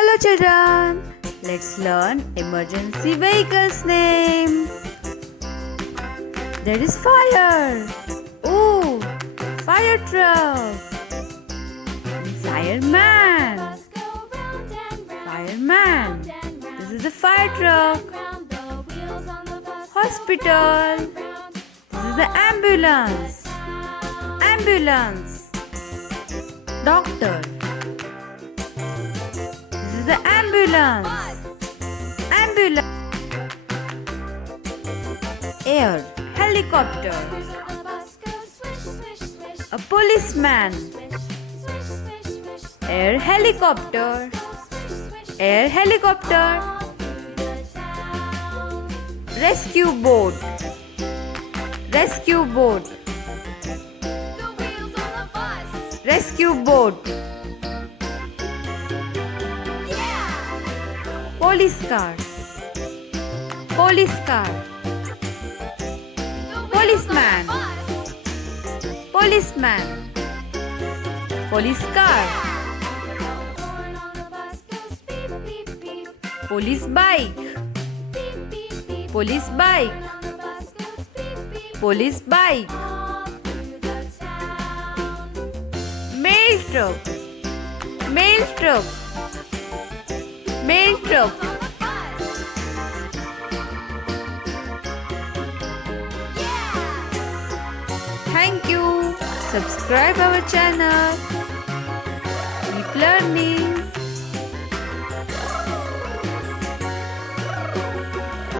Hello children, let's learn emergency vehicles name. There is fire. Oh, fire truck. Fireman. Fireman. This is the fire truck. Hospital. This is the ambulance. Ambulance. Doctor. This is the ambulance. Ambulance. Air. Helicopter. A policeman. Air helicopter. Air helicopter. Rescue boat. Rescue boat. Rescue boat. Police car. Police car. Policeman. Policeman. Police car. Police bike. Police bike. Police bike. Mail truck. Mail truck. Mail truck. Thank you. Subscribe our channel. Keep learning.